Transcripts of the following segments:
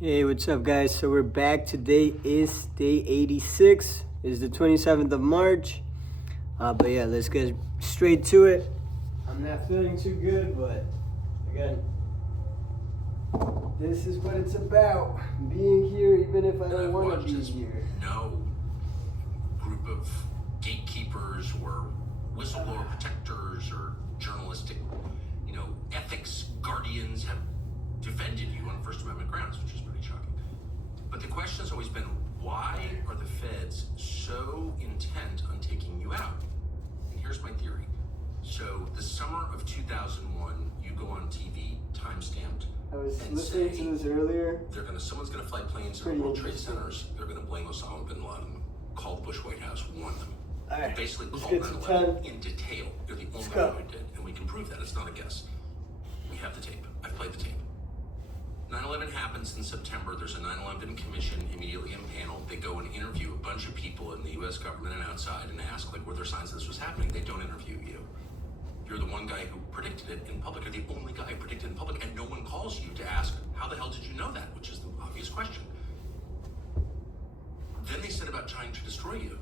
Hey, what's up, guys? So we're back. Today is day 86. It's the 27th of March. But yeah, let's get straight to it. I'm not feeling too good, but again, this is what it's about. Being here, even if I don't want to be here. No group of gatekeepers or whistleblower protectors or journalistic, ethics guardians have defended you on First Amendment grounds, which is pretty shocking. But the question has always been, why are the feds so intent on taking you out? And here's my theory. So the summer of 2001, you go on TV, time-stamped. I was listening to this earlier. Someone's gonna fly planes in the World Trade Centers. They're gonna blame Osama bin Laden. Call the Bush White House, warn them. All right, basically let's call get to 9/11 10. in detail. You're the only one who did, and we can prove that. It's not a guess. We have the tape. I've played the tape. 9/11 happens in September. There's a 9/11 commission immediately impaneled. They go and interview a bunch of people in the U.S. government and outside and ask, were there signs this was happening? They don't interview you. You're the one guy who predicted it in public. You're the only guy who predicted it in public, and no one calls you to ask, how the hell did you know that? Which is the obvious question. Then they set about trying to destroy you.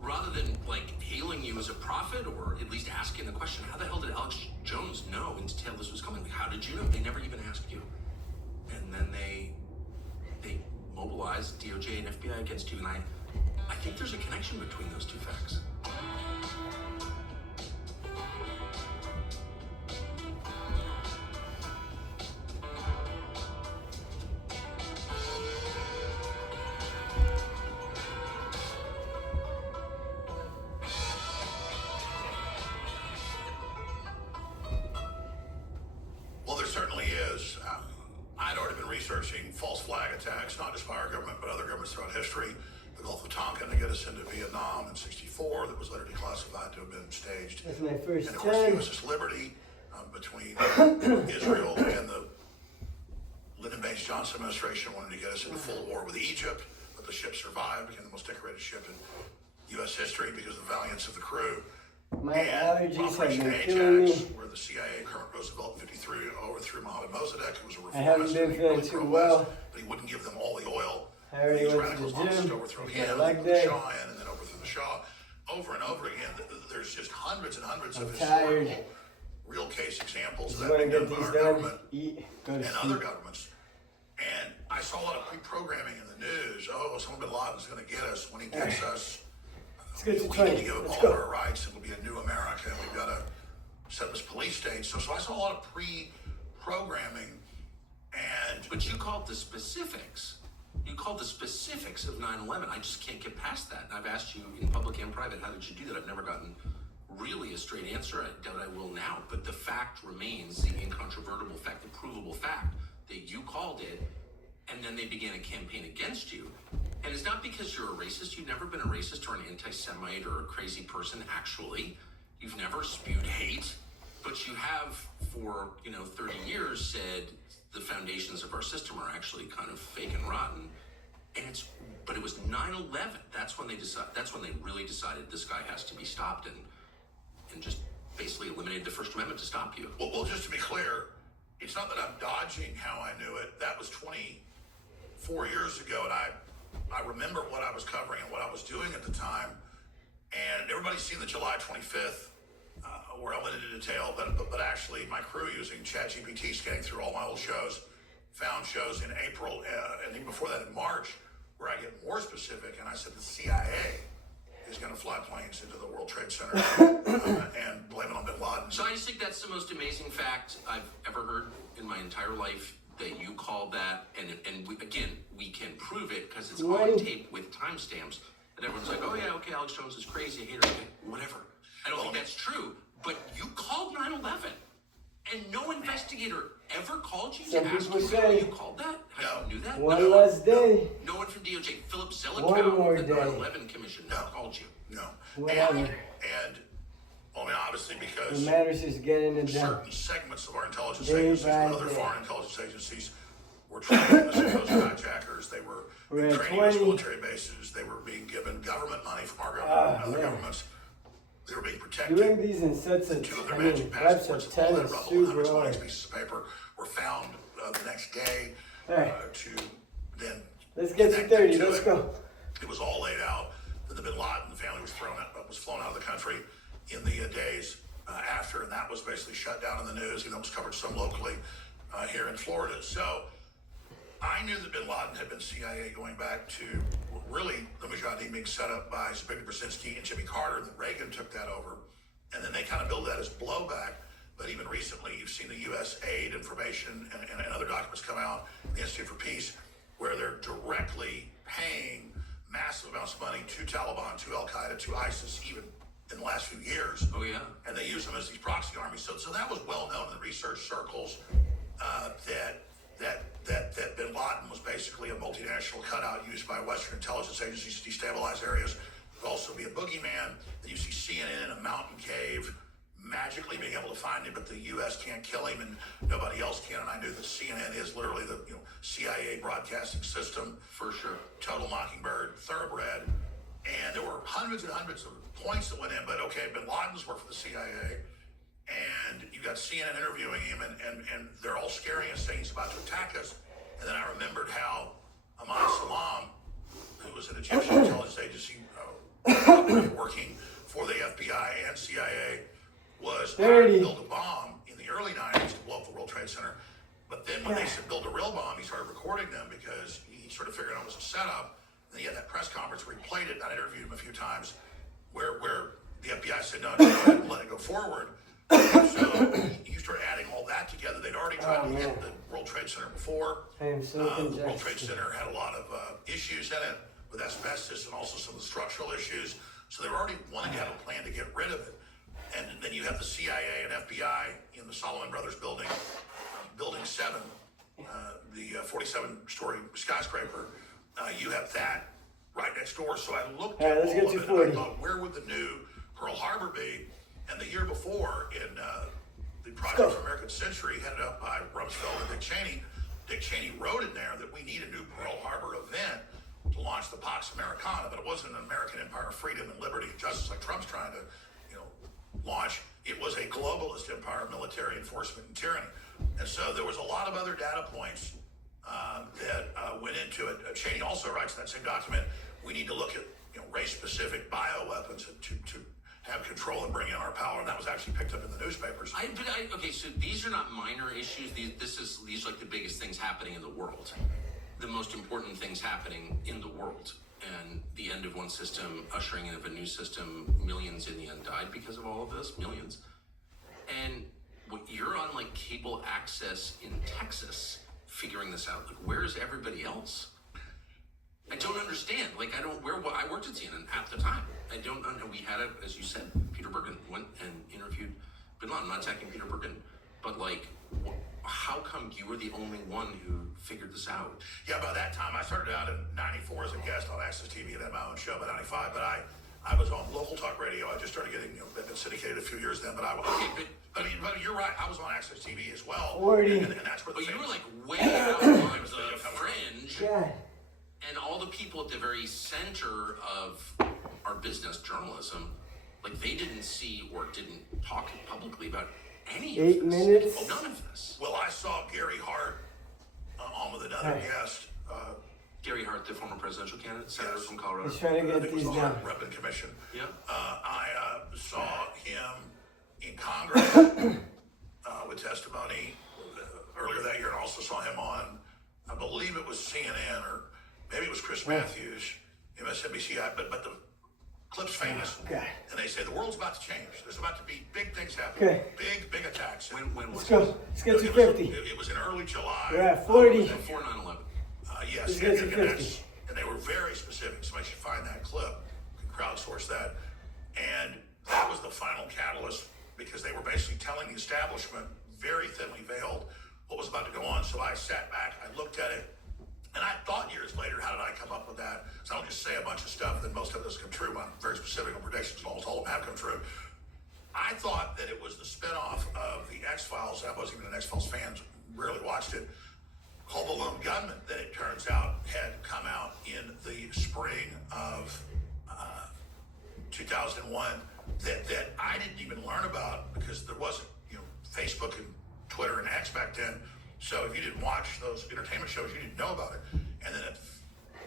Rather than hailing you as a prophet, or at least asking the question, how the hell did Alex Jones know in detail this was coming? How did you know? They never even asked you. And then they mobilized DOJ and FBI against you. And I think there's a connection between those two facts. Well, there certainly is. I'd already been researching false flag attacks, not just by our government, but other governments throughout history. The Gulf of Tonkin to get us into Vietnam in '64, that was later declassified to have been staged. That's my first and of course, 10. the USS Liberty between Israel and the Lyndon Baines Johnson administration wanted to get us into full war with Egypt, but the ship survived, became the most decorated ship in U.S. history because of the valiance of the crew. My And allergies have Operation been killing Ajax, me. where the CIA, Kermit Roosevelt in '53, overthrew Mohammed Mossadegh, who was a I haven't reformist, been and he feeling really too pro-West, well. but he wouldn't give them all the oil. I already These went to radicals the wanted us gym. to overthrow It's him, my leg put the day. Shah in, and then overthrow the Shah. Over and over again, there's just hundreds and hundreds of tired. historical, real case examples Just that want have to been get done by these our done, government eat, go to and sleep. other governments. And I saw a lot of pre-programming in the news. Oh, Osama bin Laden's going to get us. When he gets us, Let's get to we 20. need to give up Let's all go. our rights. It will be a new America, and we've got to set this police state. So I saw a lot of pre-programming, But you called the specifics. You called the specifics of 9/11. I just can't get past that. And I've asked you in public and private, how did you do that? I've never gotten really a straight answer. I doubt I will now. But the fact remains, the incontrovertible fact, the provable fact, that you called it, and then they began a campaign against you. And it's not because you're a racist. You've never been a racist or an anti-Semite or a crazy person, actually. You've never spewed hate. But you have, for 30 years, said the foundations of our system are actually kind of fake and rotten. But it was 9/11. That's when they really decided this guy has to be stopped, and just basically eliminated the First Amendment to stop you. well, just to be clear, it's not that I'm dodging how I knew it. That was 24 years ago, and I remember what I was covering and what I was doing at the time. And everybody's seen the July 25th, where I went into detail, but actually my crew, using ChatGPT, scanning through all my old shows, found shows in April, and even before that in March, where I get more specific, and I said the CIA is going to fly planes into the World Trade Center and blame it on bin Laden. So I just think that's the most amazing fact I've ever heard in my entire life, that you called that, and we can prove it because it's on tape with timestamps. And everyone's like, oh yeah, okay, Alex Jones is crazy, I hate her, whatever. I don't think that's true, but you called 9/11, and no investigator ever called you Some to ask people you how say- you called that? How you knew that? One less day. No one from DOJ, Philip One more Zelikow, the day. 9/11 commission, never called you. No. Whatever. And obviously because It matters is getting it done. certain segments of our intelligence Day agencies by and other day. foreign intelligence agencies were training those hijackers. They were We're at training those 20. military bases. They were being given government money from our government and other man. governments. They were being protected. Doing these in sets of, Two of their magic reps passports, of all 10 that is rubble, super hundreds of hard. pieces of paper, were found the next day. All right. to then. Let's get to connect 30. to Let's it. go. It was all laid out. Then the Bin Laden family was flown out of the country in the days after, and that was basically shut down in the news. It was covered some locally here in Florida. So I knew that Bin Laden had been CIA going back to really the Mujahideen being set up by Zbigniew Brzezinski and Jimmy Carter, and then Reagan took that over, and then they kind of built that as blowback. But even recently, you've seen the U.S. aid information and other documents come out, the Institute for Peace, where they're directly paying massive amounts of money to Taliban, to Al Qaeda, to ISIS, even in the last few years. Oh yeah. And they use them as these proxy armies. So that was well known in research circles that Bin Laden was basically a multinational cutout used by Western intelligence agencies to destabilize areas. Could also be a boogeyman. That you see CNN in a mountain cave, magically being able to find him, but the U.S. can't kill him and nobody else can. And I knew that CNN is literally the CIA broadcasting system. For sure. Total Mockingbird, Thoroughbred. And there were hundreds and hundreds of points that went in, but okay, Bin Laden's worked for the CIA. And you got CNN interviewing him, and they're all scaring us, saying he's about to attack us. And then I remembered how Ahmad Salam, who was an Egyptian intelligence agency working for the FBI and CIA, was hired to build a bomb in the early 90s to blow up the World Trade Center. But then when they said build a real bomb, he started recording them because he sort of figured out it was a setup. Then he had that press conference where he played it, and I interviewed him a few times, where the FBI said, no, go ahead and let it go forward. So you start adding all that together. They'd already tried to hit the World Trade Center before. I am so The World Trade Center had a lot of issues in it with asbestos and also some of the structural issues. So they were already wanting to have a plan to get rid of it. And then you have the CIA and FBI in the Solomon Brothers building, Building 7, the 47-story skyscraper. You have that right next door. So I looked at let's all get of to it 40. and I thought, where would the new Pearl Harbor be? And the year before, in the Project for American Century, headed up by Rumsfeld and Dick Cheney wrote in there that we need a new Pearl Harbor event to launch the Pax Americana, but it wasn't an American empire of freedom and liberty and justice like Trump's trying to, launch. It was a globalist empire of military enforcement and tyranny. And so there was a lot of other data points that went into it. Cheney also writes in that same document, we need to look at race-specific bioweapons to have control and bring in our power. And that was actually picked up in the newspapers. Okay, so these are not minor issues. These are like the biggest things happening in the world. The most important things happening in the world. And the end of one system, ushering in of a new system, millions in the end died because of all of this, millions. And you're on like cable access in Texas figuring this out. Like, where is everybody else? I don't understand. Like, I worked at CNN at the time. I don't know. We had it, as you said, Peter Bergen went and interviewed Bin Laden. I'm not attacking Peter Bergen, but like, how come you were the only one who figured this out? Yeah, by that time, I started out in 94 as a guest on Access TV and had my own show by 95, but I was on local talk radio. I just started getting, been syndicated a few years then, but I was, but you're right, I was on Access TV as well. 40. And that's where But you were like way out on the fringe. God. And all the people at the very center of our business journalism, like they didn't see or didn't talk publicly about any 8 of this. minutes. None of this. Well, I saw Gary Hart on with another guest. Gary Hart, the former presidential candidate, senator from Colorado. He's trying to I get think it was these the down. Hart Rep and Commission. Yeah. I saw him in Congress with testimony earlier that year, and also saw him on, I believe it was CNN or maybe it was Chris Matthews, MSNBC, but the clip's famous. Okay. And they say the world's about to change. There's about to be big things happening. Okay. Big attacks. When was Let's go. this? Let's get to It 50. it was in early July. We're at 40. Before 9/11. Yes, Let's get to and 50. and they were very specific. Somebody should find that clip, can crowdsource that. And that was the final catalyst because they were basically telling the establishment, very thinly veiled, what was about to go on. So I sat back, I looked at it, and I thought years later, how did I come up with that? So I don't just say a bunch of stuff that most of it has come true. I'm very specific on predictions, and almost all of them have come true. I thought that it was the spinoff of the X-Files. I wasn't even an X-Files fan, rarely watched it, called The Lone Gunman, that it turns out had come out in the spring of 2001 that I didn't even learn about because there wasn't, Facebook and Twitter and X back then. So if you didn't watch those entertainment shows, you didn't know about it. And then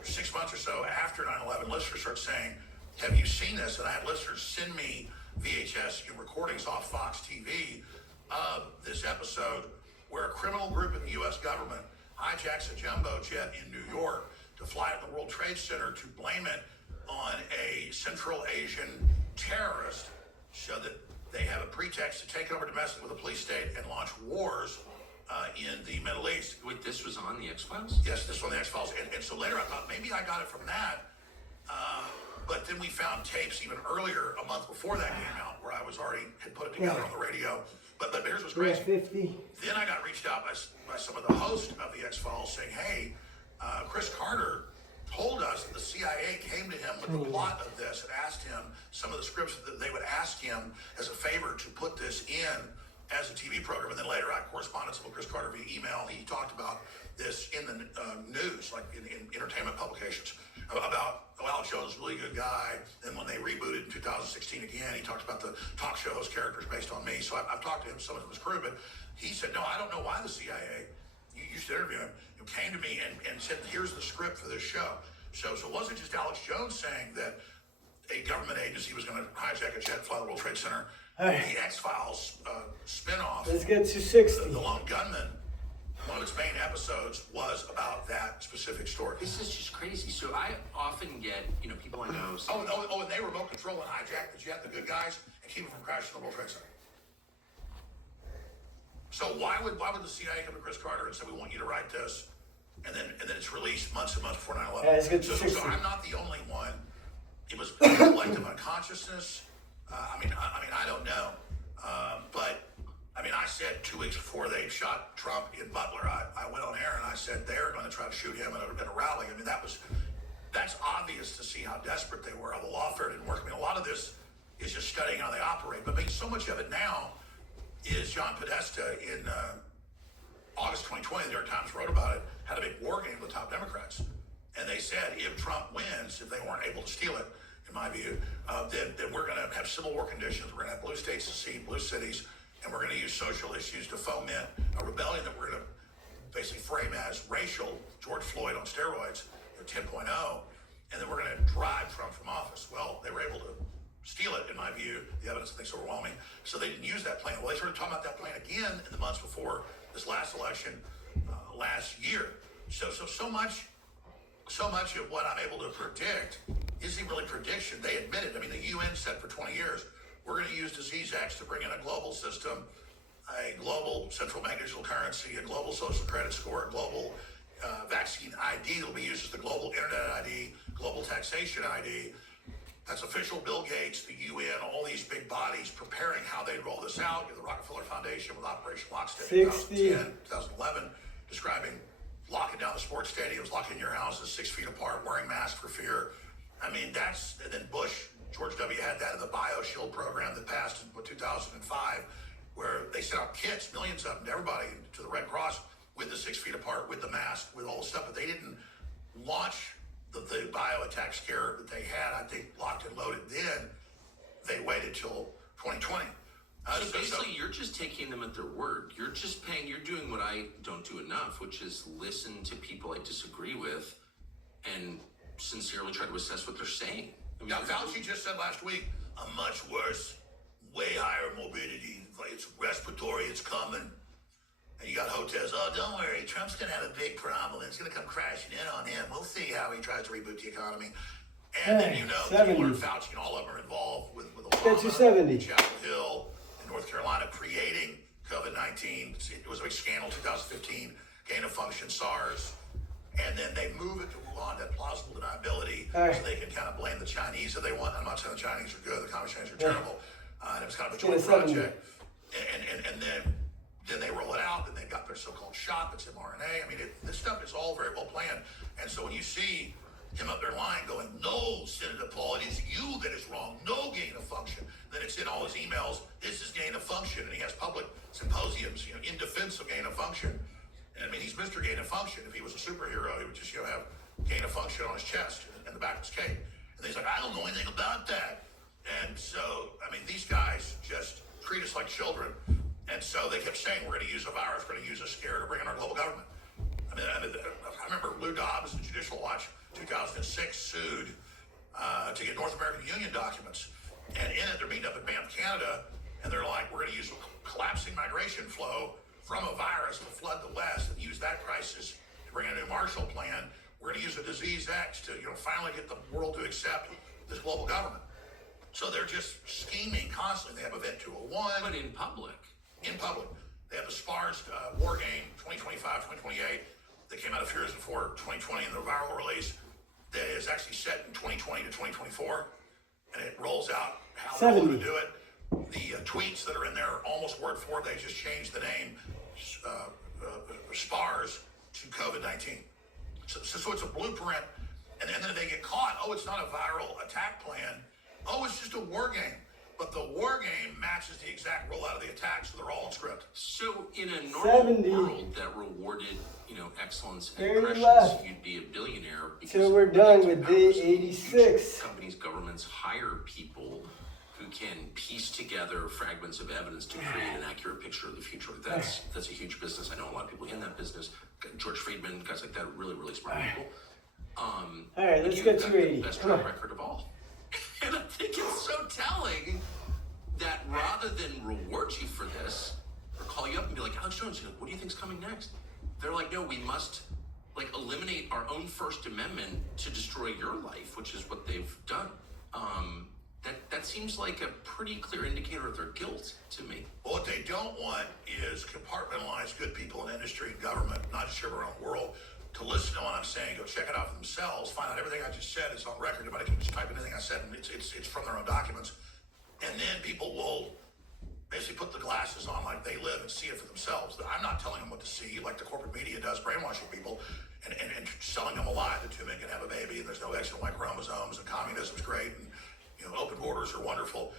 6 months or so after 9/11, listeners start saying, have you seen this? And I had listeners send me VHS recordings off Fox TV of this episode where a criminal group in the U.S. government hijacks a jumbo jet in New York to fly at the World Trade Center to blame it on a Central Asian terrorist so that they have a pretext to take over domestic with a police state and launch wars in the Middle East. Wait, this was on the X-Files? Yes, this was on the X-Files. And so later I thought maybe I got it from that. But then we found tapes even earlier, a month before that came out, where I had put it together on the radio. But here's what's crazy. 50. Then I got reached out by some of the hosts of the X-Files saying, hey, Chris Carter told us that the CIA came to him with the plot of this and asked him some of the scripts that they would ask him as a favor to put this in as a TV program. And then later I corresponded with Chris Carter via email. He talked about this in the news, like in entertainment publications, about Alex Jones is a really good guy. And when they rebooted in 2016 again, he talked about the talk show host characters based on me. So I've talked to him, some of his crew, but he said, no, I don't know why the CIA, you should interview him, came to me and said, here's the script for this show. So it wasn't just Alex Jones saying that a government agency was going to hijack a jet, fly the World Trade Center. Right. The X-Files spinoff, let's get to 60. The Lone Gunman, one of its main episodes was about that specific story. This is just crazy. So I often get, people I know say, and they remote control and hijack the jet, the good guys, and keep it from crashing the World Trade Center. So why would the CIA come to Chris Carter and say, we want you to write this, and then it's released months and months before 9/11? Yeah, let's get to 60. So I'm not the only one. It was collective unconsciousness. I don't know. But I said 2 weeks before they shot Trump in Butler, I went on air and I said they're going to try to shoot him at a rally. That's obvious to see how desperate they were, how the lawfare didn't work. A lot of this is just studying how they operate. But so much of it now is John Podesta in August 2020, the New York Times wrote about it, had a big war game with top Democrats. And they said if Trump wins, if they weren't able to steal it, in my view, then we're going to have civil war conditions. We're going to have blue states secede, blue cities, and we're going to use social issues to foment a rebellion that we're going to basically frame as racial, George Floyd on steroids, 10.0, and then we're going to drive Trump from office. Well, they were able to steal it, in my view. The evidence I think is overwhelming. So they didn't use that plan. Well, they started talking about that plan again in the months before this last election last year. So much of what I'm able to predict isn't really prediction. They admit it. The UN said for 20 years, we're going to use Disease X to bring in a global system, a global central bank digital currency, a global social credit score, a global vaccine ID that will be used as the global internet ID, global taxation ID. That's official Bill Gates, the UN, all these big bodies preparing how they roll this out. You have the Rockefeller Foundation with Operation Lockstep in 2010, 2011, describing locking down the sports stadiums, locking your houses 6 feet apart, wearing masks for fear. And then Bush, George W. had that in the BioShield program that passed in 2005, where they sent out kits, millions of them, to everybody, to the Red Cross, with the 6 feet apart, with the mask, with all the stuff. But they didn't launch the bio attack scare that they had, I think, locked and loaded then. They waited till 2020. So basically, you're just taking them at their word. You're doing what I don't do enough, which is listen to people I disagree with and sincerely try to assess what they're saying. Fauci just said last week, a much worse, way higher morbidity. It's respiratory, it's coming. And you got hotels, don't worry, Trump's going to have a big problem. It's going to come crashing in on him. We'll see how he tries to reboot the economy. And then, 70. people are Fauci and all of them are involved with Get to Obama, 70. Chapel Hill, in North Carolina, creating COVID-19. It was a big scandal, 2015, gain of function, SARS. And then they move it to Wuhan, that plausible deniability, so they can kind of blame the Chinese if they want. I'm not saying the Chinese are good, the Communist Chinese are terrible. And it was kind of a joint project. And then they roll it out, and they've got their so-called shot that's mRNA. This stuff is all very well planned. And so when you see him up there lying, going, no, Senator Paul, it is you that is wrong, no gain of function. Then it's in all his emails, this is gain of function, and he has public symposiums, in defense of gain of function. And he's Mr. Gain of Function. If he was a superhero, he would just, have gain of function on his chest and the back of his cape. And he's like, I don't know anything about that. And so, these guys just treat us like children. And so they kept saying, we're going to use a virus, we're going to use a scare to bring in our global government. I remember Lou Dobbs and Judicial Watch 2006 sued to get North American Union documents. And in it, they're meeting up in Banff, Canada, and they're like, we're going to use collapsing migration flow from a virus to flood the West and use that crisis to bring in a new Marshall Plan. We're going to use a disease X to finally get the world to accept this global government. So they're just scheming constantly. They have Event 201. But in public. In public. They have the SPARS war game 2025, 2028 that came out a few years before 2020, and the viral release that is actually set in 2020 to 2024, and it rolls out how they're going to do it. The tweets that are in there, almost word for word, they just changed the name SPARS to COVID-19. So it's a blueprint, and then if they get caught, oh, it's not a viral attack plan. Oh, it's just a war game. But the war game matches the exact rollout of the attack, so they're all in script. So in a normal 70. world that rewarded, excellence and Very impressions, left. you'd be a billionaire. Because So we're done with day powers. 86. Companies, governments hire people who can piece together fragments of evidence to create an accurate picture of the future. That's a huge business. I know a lot of people in that business. George Friedman, guys like that, are really, really smart people. All right, let's get to 80. The best track record of all. And I think it's so telling that rather than reward you for this, or call you up and be like, Alex Jones, what do you think's coming next? They're like, no, we must eliminate our own First Amendment to destroy your life, which is what they've done. That seems like a pretty clear indicator of their guilt to me. Well, what they don't want is compartmentalize good people in industry and government, not just your own world, to listen to what I'm saying, go check it out for themselves, find out everything I just said is on record. Everybody can just type in anything I said, and it's from their own documents. And then people will basically put the glasses on like they live and see it for themselves. I'm not telling them what to see like the corporate media does, brainwashing people and selling them a lie that two men can have a baby and there's no X and Y chromosomes and communism's great and open borders are wonderful.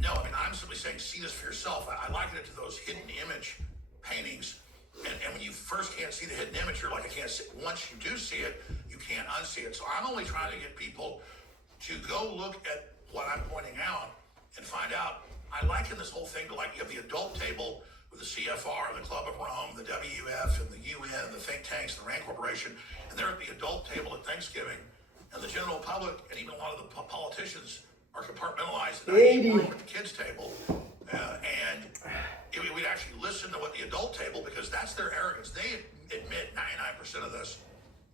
No, I'm simply saying see this for yourself. I liken it to those hidden image paintings. And when you first can't see the hidden image, you're like, I can't see it. Once you do see it, you can't unsee it. So I'm only trying to get people to go look at what I'm pointing out and find out. I liken this whole thing to you have the adult table with the CFR, the Club of Rome, the WF, and the UN, the think tanks, the RAND Corporation, and they're at the adult table at Thanksgiving, and the general public and even a lot of the politicians are compartmentalized at the room at the kids' table, and we'd actually listen to what the adult table, because that's their arrogance. They admit 99% of this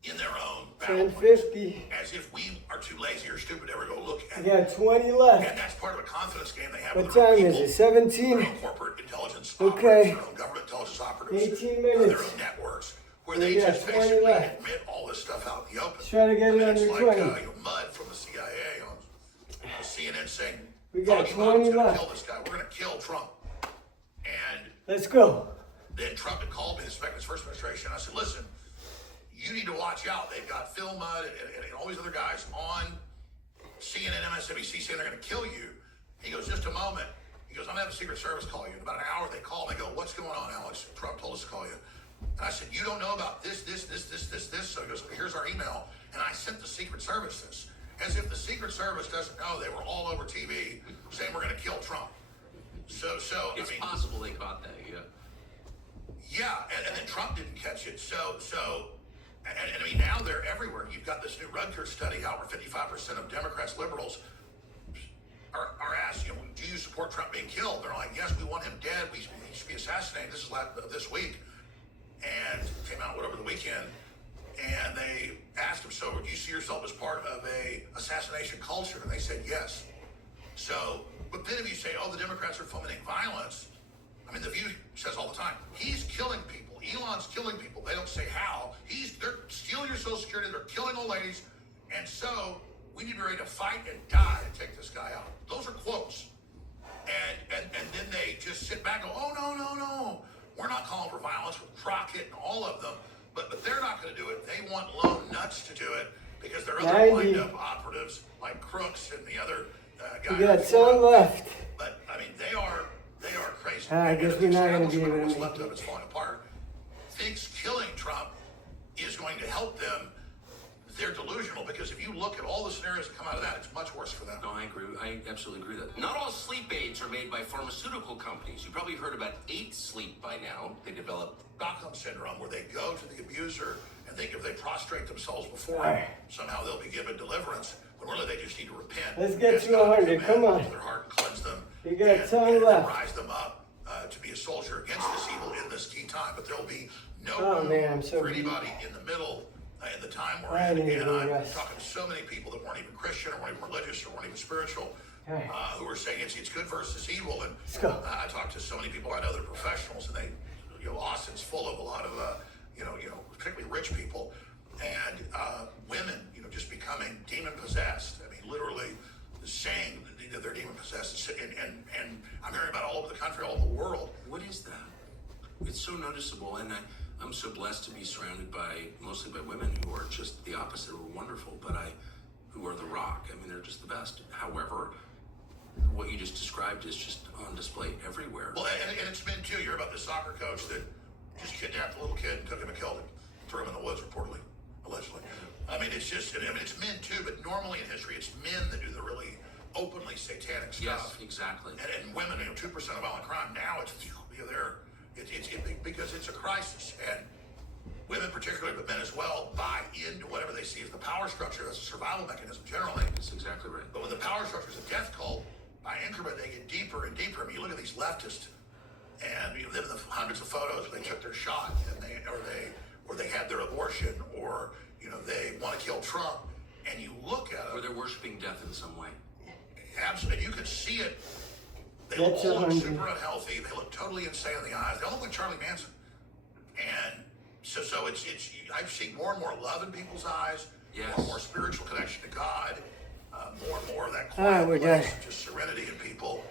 in their own battle 10:50. as if we are too lazy or stupid to ever go look at I it. got 20 left. And that's part of a confidence game they have What with their own time is people, it? 17? their own corporate intelligence Okay. operatives, their own government intelligence operatives, 18 their minutes. own networks, where We they got just 20 basically left. admit all this stuff out in the open. Let's try to get it It's under like 20. mud from the CIA on CNN saying, We got talking about 20 who's gonna left. kill this guy. We're going to kill Trump. And Let's go. then Trump had called me, this back in his first administration. I said, listen, you need to watch out. They've got Phil Mudd and all these other guys on CNN, MSNBC saying they're going to kill you. He goes, just a moment. He goes, I'm going to have a Secret Service call you. In about an hour, they call. They go, what's going on, Alex? Trump told us to call you. And I said, you don't know about this. So he goes, here's our email. And I sent the Secret Service this. As if the Secret Service doesn't know they were all over TV saying we're going to kill Trump. So It's possible they caught that, yeah. Yeah, and then Trump didn't catch it. And now they're everywhere. You've got this new Rutgers study out where 55% of Democrats, liberals are asked, do you support Trump being killed? They're like, yes, we want him dead. He should be assassinated. This is this week. And it came out over the weekend. And they asked him, so do you see yourself as part of a assassination culture? And they said yes. So, but then if you say, the Democrats are fomenting violence, The View says all the time, he's killing people. Elon's killing people. They don't say how. They're stealing your Social Security. They're killing old ladies. And so we need to be ready to fight and die to take this guy out. Those are quotes. And then they just sit back and go, no. We're not calling for violence with Crockett and all of them. But they're not going to do it. They want lone nuts to do it because they're other wind-up operatives like Crooks and the other guy. We got 10 left. But they are crazy. I guess we're not going to be able to What's make left of it. it's falling apart. Thinks killing Trump is going to help them. they're delusional, because if you look at all the scenarios that come out of that, it's much worse for them. No, I agree. I absolutely agree with that. Not all sleep aids are made by pharmaceutical companies. You probably heard about 8 Sleep by now. They developed Stockholm syndrome, where they go to the abuser and think if they prostrate themselves before him, somehow they'll be given deliverance. But really, they just need to repent. Let's get Ask to God 100. come Come in, on. into their heart and cleanse them. You got and, time and left. rise them up to be a soldier against this evil in this key time. But there'll be no Oh, room man, I'm so for anybody in the middle in the time we're I in. need And to I'm rest. talking to so many people that weren't even Christian, or weren't even religious, or weren't even spiritual, Hey. who are saying it's good versus evil. And Let's go. I talk to so many people I know that are professionals, and they, Austin's full of a lot of, particularly rich people, and women, just becoming demon possessed. I mean, literally saying that they're demon possessed, and I'm hearing about it all over the country, all over the world. What is that? It's so noticeable, and I'm so blessed to be surrounded mostly by women who are just the opposite, who are wonderful, but who are the rock. I mean, they're just the best. However, what you just described is just on display everywhere. Well, and it's men too. You're about the soccer coach that just kidnapped a little kid and took him and killed him, threw him in the woods, reportedly, allegedly. I mean, it's just, it's men too, but normally in history, it's men that do the really openly satanic stuff. Yes, exactly. And women, 2% of violent crime. Now it's because it's a crisis, and women particularly, but men as well, buy into whatever they see as the power structure. That's a survival mechanism generally. That's exactly right. But when the power structure is a death cult, by increment they get deeper and deeper. I mean, you look at these leftists, and you live in the hundreds of photos where they took their shot, and they had their abortion, or they want to kill Trump, and you look at Or them. they're worshiping death in some way. Absolutely, you could see it. They That's all look 100. super unhealthy. They look totally insane in the eyes. They all look like Charlie Manson. And so it's I see more and more love in people's eyes. Yes. More and more spiritual connection to God. More and more of that All right, quiet we're place, done. just serenity in people.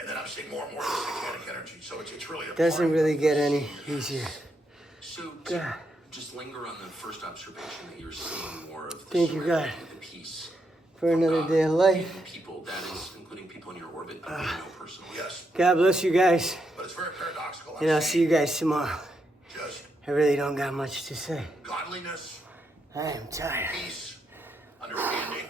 And then I'm seeing more and more of the satanic energy. So it's really a Doesn't part really of get the any scene. easier. So God. to just linger on the first observation that you're seeing more of the Thank you, serenity, God. the peace For another God day of life. in people, that is including people in your orbit that you know personally. Yes, God bless you guys. but it's very paradoxical. And I'll see you guys tomorrow. Just I really don't got much to say. godliness, I am tired. peace, understanding,